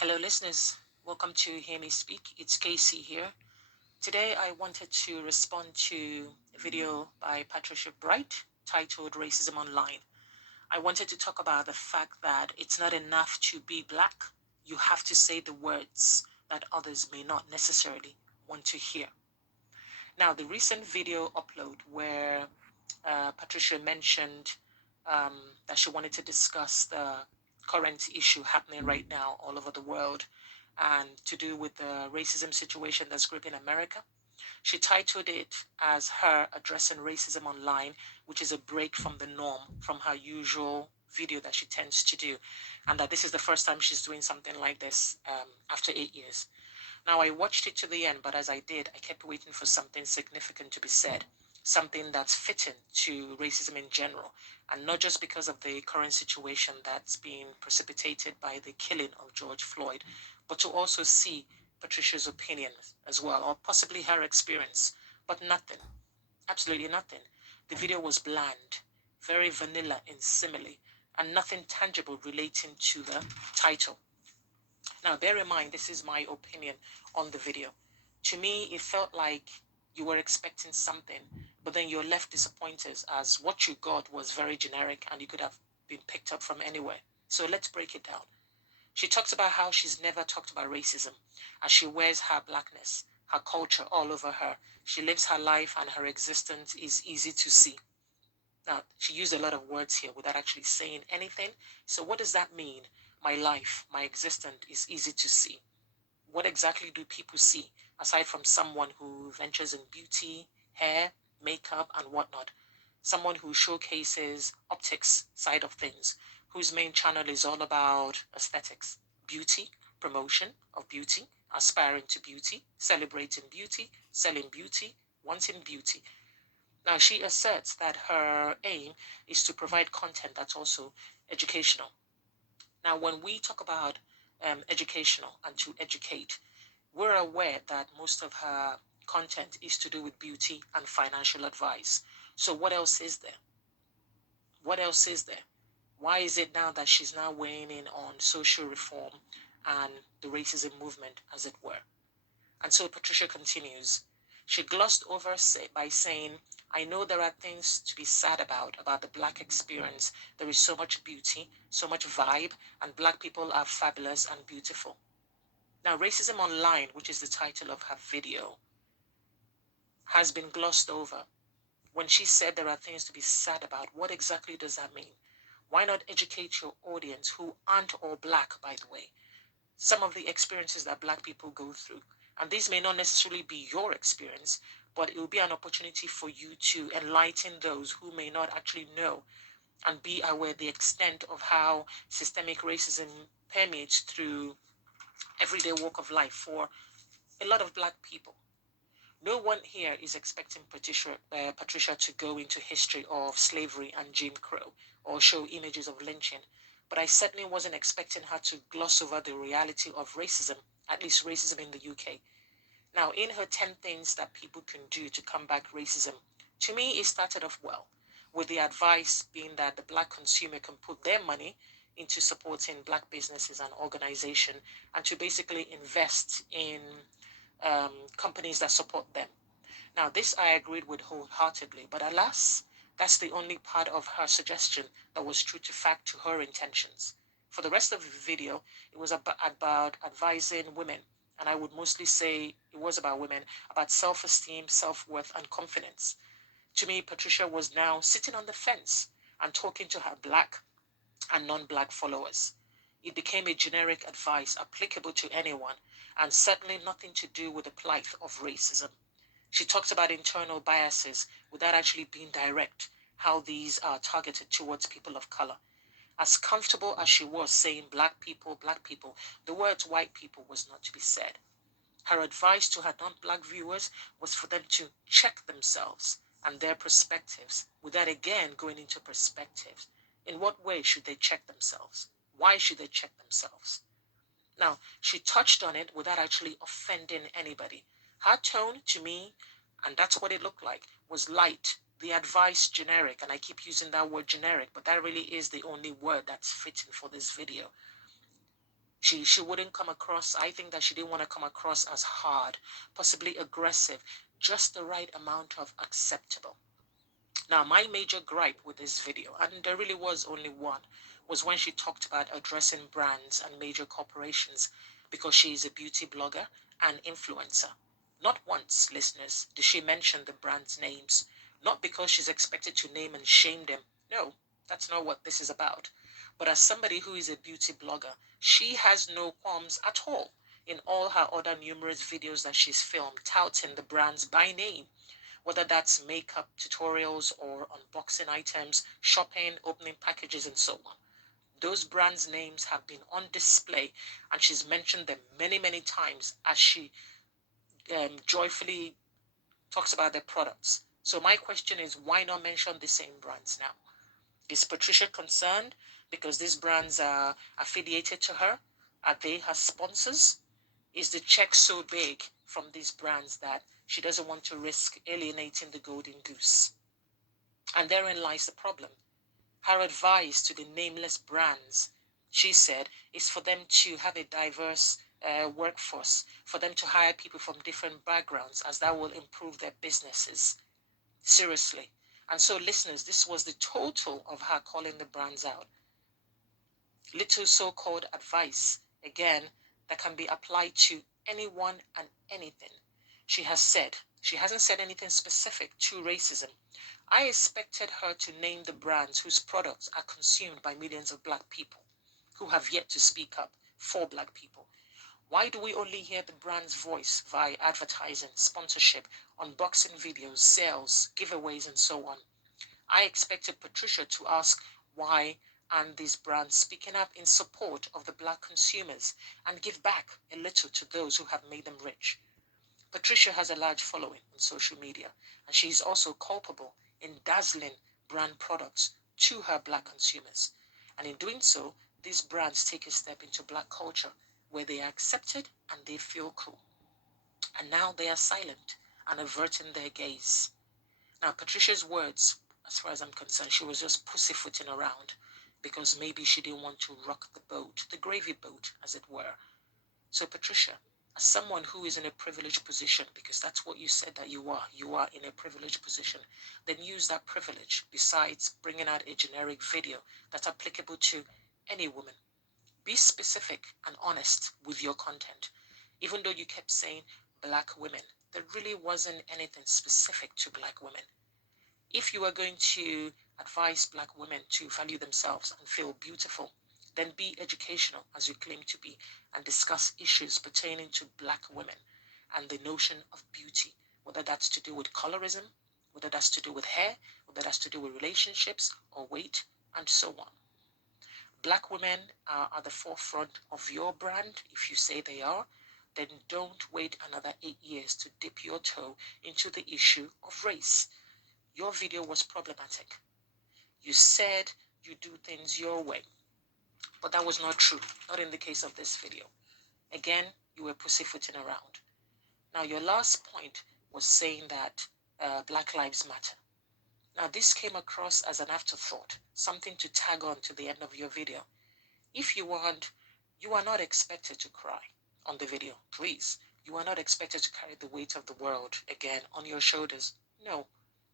Hello, listeners. Welcome to Hear Me Speak. It's Casey here. Today, I wanted to respond to a video by Patricia titled Racism Online. I wanted to talk about the fact that it's not enough to be black. You have to say the words that others may not necessarily want to hear. Now, the recent video upload where Patricia mentioned that she wanted to discuss the current issue happening right now all over the world and to do with the racism situation that's gripping America. She titled it as her addressing racism online, which is a break from the norm, from her usual video that she tends to do, and that this is the first time she's doing something like this after 8 years. Now, I watched it to the end, but as I did, I kept waiting for something significant to be said, something that's fitting to racism in general, and not just because of the current situation that's being precipitated by the killing of George Floyd, but to also see Patricia's opinion as well, or possibly her experience. But nothing, absolutely nothing. The video was bland, very vanilla in simile, and nothing tangible relating to the title. Now, bear in mind, this is my opinion on the video. To me, it felt like you were expecting something, but then you're left disappointed as what you got was very generic and you could have been picked up from anywhere. So let's break it down. She talks about how she's never talked about racism as she wears her blackness, her culture all over her. She lives her life and her existence is easy to see. Now, she used a lot of words here without actually saying anything. So what does that mean? My life, my existence is easy to see. What exactly do people see aside from someone who ventures in beauty, hair, makeup, and whatnot? Someone who showcases optics side of things, whose main channel is all about aesthetics, beauty, promotion of beauty, aspiring to beauty, celebrating beauty, selling beauty, wanting beauty. Now, she asserts that her aim is to provide content that's also educational. Now, when we talk about educational and to educate, we're aware that most of her content is to do with beauty and financial advice. So, what else is there? What else is there? Why is it now that she's now weighing in on social reform and the racism movement, as it were? And so Patricia continues. She glossed over by saying, I know there are things to be sad about the black experience. There is so much beauty, so much vibe, and black people are fabulous and beautiful. Now, Racism Online, which is the title of her video, has been glossed over. When she said there are things to be sad about, what exactly does that mean? Why not educate your audience, who aren't all black, by the way, some of the experiences that black people go through? And these may not necessarily be your experience, but it will be an opportunity for you to enlighten those who may not actually know and be aware the extent of how systemic racism permeates through everyday walk of life for a lot of black people. No one here is expecting Patricia to go into history of slavery and Jim Crow or show images of lynching, but I certainly wasn't expecting her to gloss over the reality of racism, at least racism in the UK. Now, in her 10 things that people can do to combat racism, to me, it started off well, with the advice being that the black consumer can put their money into supporting black businesses and organizations and to basically invest in companies that support them. Now, this I agreed with wholeheartedly, but alas, that's the only part of her suggestion that was true to fact to her intentions. For the rest of the video, it was about advising women, and I would mostly say it was about women, about self-esteem, self-worth, and confidence. To me, Patricia was now sitting on the fence and talking to her black and non-black followers. It became a generic advice applicable to anyone, and certainly nothing to do with the plight of racism. She talks about internal biases without actually being direct, how these are targeted towards people of color. As comfortable as she was saying black people, the words white people was not to be said. Her advice to her non-black viewers was for them to check themselves and their perspectives without again going into perspectives. In what way should they check themselves? Why should they check themselves? Now, she touched on it without actually offending anybody. Her tone to me, and that's what it looked like, was light. The advice generic, and I keep using that word generic, but that really is the only word that's fitting for this video. she wouldn't come across, I think that she didn't want to come across as hard, possibly aggressive, just the right amount of acceptable. Now, my major gripe with this video, and there really was only one, was when she talked about addressing brands and major corporations because she is a beauty blogger and influencer. Not once, listeners, did she mention the brand's names. Not because she's expected to name and shame them. No, that's not what this is about. But as somebody who is a beauty blogger, she has no qualms at all in all her other numerous videos that she's filmed touting the brands by name, whether that's makeup tutorials or unboxing items, shopping, opening packages, and so on. Those brands' names have been on display, and she's mentioned them many, many times as she joyfully talks about their products. So my question is, why not mention the same brands now? Is Patricia concerned because these brands are affiliated to her? Are they her sponsors? Is the check so big from these brands that she doesn't want to risk alienating the golden goose? And therein lies the problem. Her advice to the nameless brands, she said, is for them to have a diverse workforce, for them to hire people from different backgrounds, as that will improve their businesses. Seriously. And so, listeners, this was the total of her calling the brands out. Little so-called advice, again, that can be applied to anyone and anything. She hasn't said anything specific to racism. I expected her to name the brands whose products are consumed by millions of black people who have yet to speak up for black people. Why do we only hear the brand's voice via advertising, sponsorship, unboxing videos, sales, giveaways, and so on? I expected Patricia to ask why and these brands speaking up in support of the black consumers and give back a little to those who have made them rich. Patricia has a large following on social media, and she is also culpable in dazzling brand products to her black consumers. And in doing so, these brands take a step into black culture where they are accepted and they feel cool. And now they are silent and averting their gaze. Now, Patricia's words, as far as I'm concerned, she was just pussyfooting around because maybe she didn't want to rock the boat, the gravy boat, as it were. So, Patricia, as someone who is in a privileged position, because that's what you said that you are in a privileged position, then use that privilege besides bringing out a generic video that's applicable to any woman. Be specific and honest with your content. Even though you kept saying black women, there really wasn't anything specific to black women. If you are going to advise black women to value themselves and feel beautiful, then be educational as you claim to be and discuss issues pertaining to black women and the notion of beauty, whether that's to do with colorism, whether that's to do with hair, whether that's to do with relationships or weight, and so on. Black women are at the forefront of your brand. If you say they are, then don't wait another 8 years to dip your toe into the issue of race. Your video was problematic. You said you do things your way, but that was not true. Not in the case of this video. Again, you were pussyfooting around. Now, your last point was saying that Black Lives Matter. Now, this came across as an afterthought, something to tag on to the end of your video. If you want, you are not expected to cry on the video, please. You are not expected to carry the weight of the world again on your shoulders. No.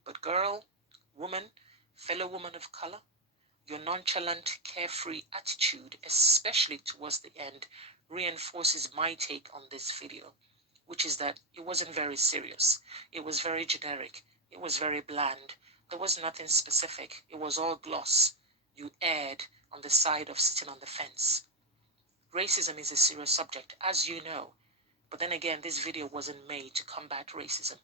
But girl, woman, fellow woman of color, your nonchalant, carefree attitude, especially towards the end, reinforces my take on this video, which is that it wasn't very serious. It was very generic. It was very bland. There was nothing specific. It was all gloss. You erred on the side of sitting on the fence. Racism is a serious subject, as you know. But then again, this video wasn't made to combat racism.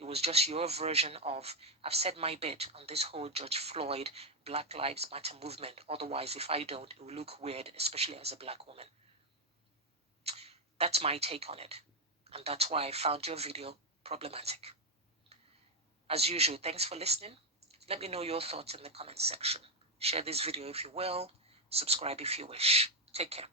It was just your version of, I've said my bit on this whole George Floyd Black Lives Matter movement. Otherwise, if I don't, it will look weird, especially as a black woman. That's my take on it. And that's why I found your video problematic. As usual, thanks for listening. Let me know your thoughts in the comment section. Share this video if you will. Subscribe if you wish. Take care.